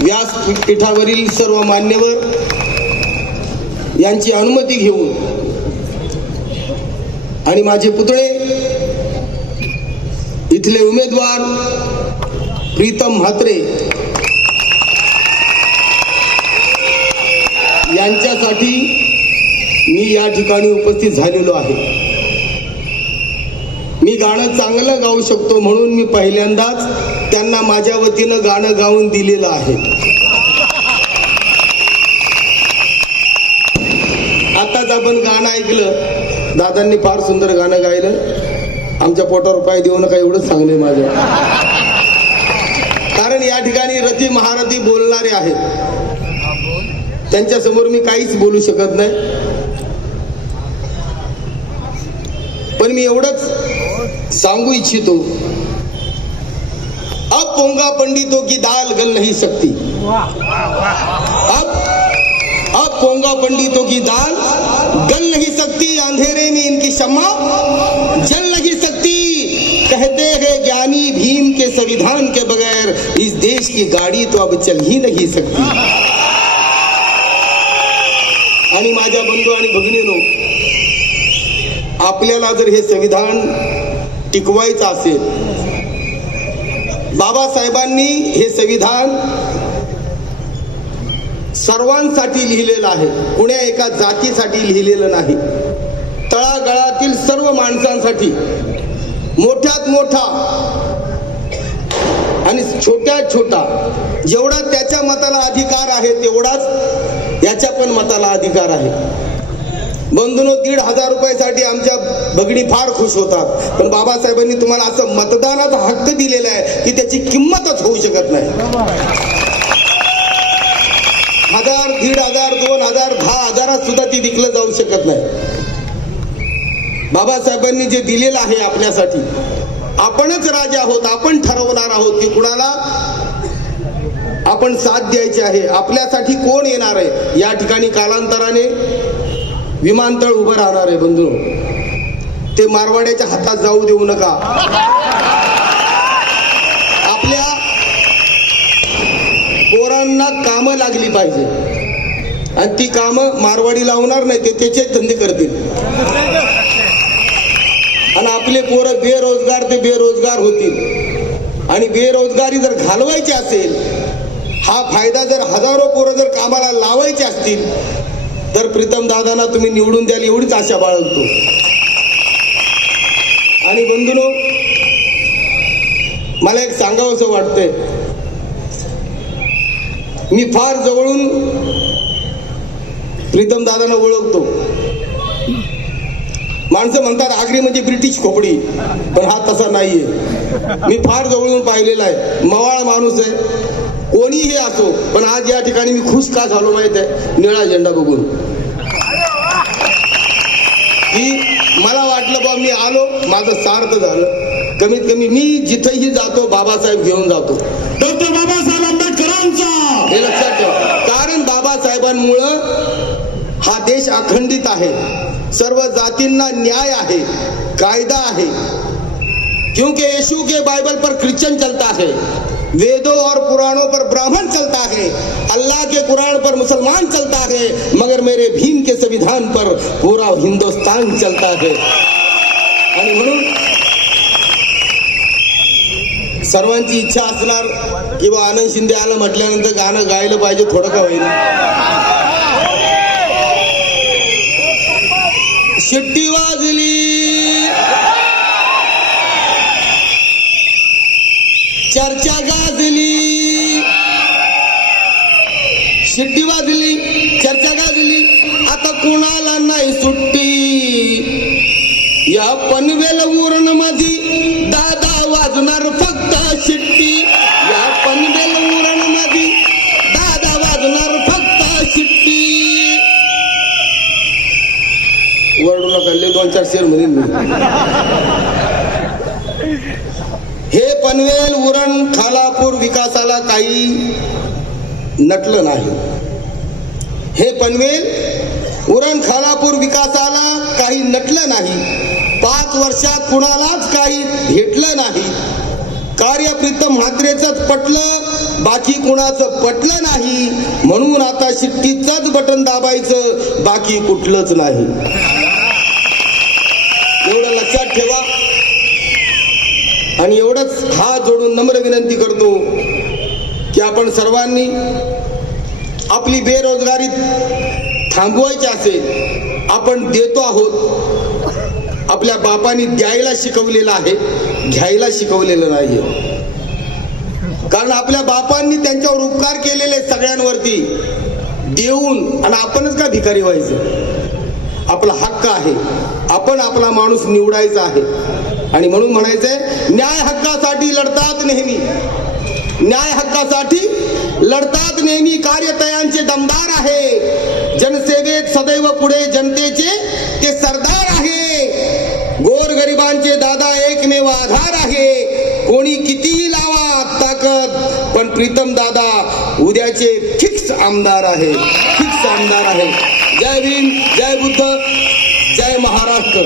व्यासपीठावरील सर्व मान्यवर यांची अनुमती घेऊन आणि माझे पुतळे इथले उमेदवार प्रीतम म्हात्रे यांच्यासाठी मी या ठिकाणी उपस्थित झालेलो आहे. मी गाणं चांगलं गाऊ शकतो म्हणून मी पहिल्यांदाच त्यांना माझ्या वतीनं गाणं गाऊन दिलेलं आहे. आताच आपण गाणं ऐकलं. दादांनी फार सुंदर गाणं गायलं. आमच्या पोटावर पाय देऊ नका एवढंच सांगले माझ्या कारण या ठिकाणी रथी महारथी बोलणारे आहेत. त्यांच्यासमोर मी काहीच बोलू शकत नाही. पण मी एवढंच सांगू इच्छितो. अब पोंगा पंडितों की दाल गल नहीं सकती। अब अब पोंगा पंडितों की दाल गल नहीं सकती, अंधेरे में इनकी शम्मा जल नहीं सकती। कहते हैं, ज्ञानी भीम के संविधान के बगैर इस देश की गाड़ी तो अब चल ही नहीं सकती। आणि माझ्या बंधू आणि भगिनीनो जर संविधान टिकवायचं बाबासाहेबांनी हे संविधान सर्वांसाठी लिहिलेलं आहे. कुण्या एका जातीसाठी लिहिलेलं नाही. तळागळातील सर्व माणसांसाठी मोठ्यात मोठा आणि छोट्यात छोटा जेवढा त्याच्या मताला अधिकार आहे तेवढाच याच्या पण मताला अधिकार आहे. बंधूनो दीड हजार रुपयासाठी आमच्या भगिनी फार खुश होतात. पण बाबासाहेबांनी तुम्हाला असं मतदानाचा हक्क दिलेला आहे की त्याची किंमतच होऊ शकत नाही. हजार दीड हजार दोन हजार दहा हजारात सुद्धा ती विकलं जाऊ शकत नाही. बाबासाहेबांनी जे दिलेलं आहे आपल्यासाठी आपणच राजा आहोत आपण ठरवणार आहोत की कुणाला आपण साथ द्यायची आहे आपल्यासाठी कोण येणार आहे या ठिकाणी कालांतराने विमानतळ उभं राहणार आहे बंधू. ते मारवाड्याच्या हातात जाऊ देऊ नका. आपल्या पोरांना कामं लागली पाहिजे. आणि ती कामं मारवाडी लावणार नाही ते त्याचेच धंदे करतील. आणि आपले पोरं बेरोजगार ते बेरोजगार होतील. आणि बेरोजगारी जर घालवायची असेल हा फायदा जर हजारो पोरं जर कामाला लावायचे असतील तर प्रीतम दादांना तुम्ही निवडून द्याल एवढीच आशा बाळगतो. आणि बंधूनो मला एक सांगावं असं वाटतंय. मी फार जवळून प्रीतम दादांना ओळखतो. माणसं म्हणतात आगरी म्हणजे ब्रिटिश खोपडी. पण हा तसा नाहीये. मी फार जवळून पाहिलेला आहे. मवाळ माणूस आहे. कोणीही असो पण आज या ठिकाणी मी खुश का झालो माहीत आहे? निळा झेंडा बघून. की मला वाटलं बा मी आलो माझं सार्थ झालं. कमीत कमी मी जिथेही जातो बाबासाहेब घेऊन जातो. डॉक्टर बाबासाहेब आंबेडकरांचा! हे लक्षात ठेवा. कारण बाबासाहेबांमुळं हा देश अखंडित आहे. सर्व जातींना न्याय आहे कायदा है क्योंकि यीशु के बाइबल पर क्रिश्चियन चलता है। वेदों और पुराणों पर ब्राह्मण चलता है अल्लाह के कुरान पर मुसलमान चलता है मगर मेरे भीम के संविधान पर पूरा हिंदुस्तान चलता है। आणि म्हणून सर्वांची इच्छा असणार किंवा आनंद शिंदे आलं म्हटल्यानंतर गाणं गायलं पाहिजे थोडं का होईल शिट्टी वाजली चर्चा गाजली. शिट्टी वाजली चर्चा गाजली. आता कोणाला नाही सुट्टी? या पनवेल उरणमध्ये दादा वाजणार फक्त शिट्टी. या पनवेल उरणमध्ये दादा वाजणार फक्त शिट्टी. वरडू नका दोन चार शेर म्हणेन हे पनवेल उरण खालापूर विकासाला काही नटलं नाही. हे पनवेल उरण खालापूर विकासाला काही नटलं नाही. पाच वर्षात कुणालाच काही भेटलं नाही. कार्य प्रीतम म्हात्रेच पटलं बाकी कुणाचं पटलं नाही. म्हणून आता शिट्टीचंच बटन दाबायचं बाकी कुठलंच नाही. एवढं लक्षात ठेवा. आणि एवढंच हात जोडून नम्र विनंती करतो की आपण सर्वांनी आपली बेरोजगारी थांबवायची असेल आपण देतो आहोत. आपल्या बापांनी द्यायला शिकवलेलं आहे घ्यायला शिकवलेलं नाही कारण आपल्या बापांनी त्यांच्यावर उपकार केलेले सगळ्यांवरती देऊन आणि आपणच का भिकारी व्हायचं? आपला हक्क आहे. आपण आपला माणूस निवडायचा आहे. आणि म्हणून म्हणायचंय न्याय हक्कासाठी लढतात नेहमी. न्याय हक्कासाठी लढतात नेहमी कार्यतयांचे दमदार आहे. जनसेवेत सदैव पुढे जनतेचे ते सरदार आहे. गोरगरिबांचे दादा एकमेव आधार आहे. कोणी कितीही लावा ताकद पण प्रीतम दादा उद्याचे फिक्स आमदार आहे. फिक्स आमदार आहे. जय भीम जय बुद्ध जय महाराष्ट्र.